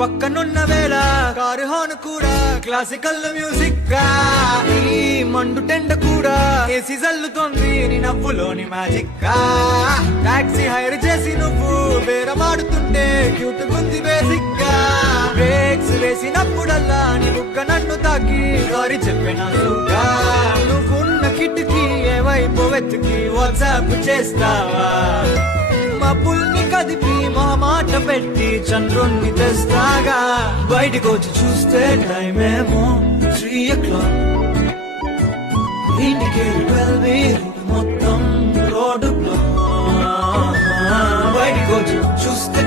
పక్కనున్న వేళ car horn కూడా క్లాసికల్ మ్యూజిక్ గా ఈ మండు టెండ కూడా ఏసీ జల్లుతోంది నీ నవ్వులోని మ్యాజిక్ గా టాక్సీ హైర్ చేసి నువ్వు బేరమాడుతుంటే క్యూట్ గుంది బేసిక్ గా బ్రేక్స్ వేసినప్పుడల్లా నీ బుగ్గ నన్ను తాకి సారీ చెప్పిన నువ్వున్న కిటికీ ఏవైపు వెతికి వాట్సాప్ చేస్తావా మబ్బుల్ని కదిపి మా మాట పెట్టి చంద్రుణ్ణి తెస్తాగా బయటకు వచ్చి చూస్తే టైం ఏమో 3 o'clock ఇంటికి మొత్తం రోడ్డు బ్లాక్ బయటకు వచ్చి చూస్తే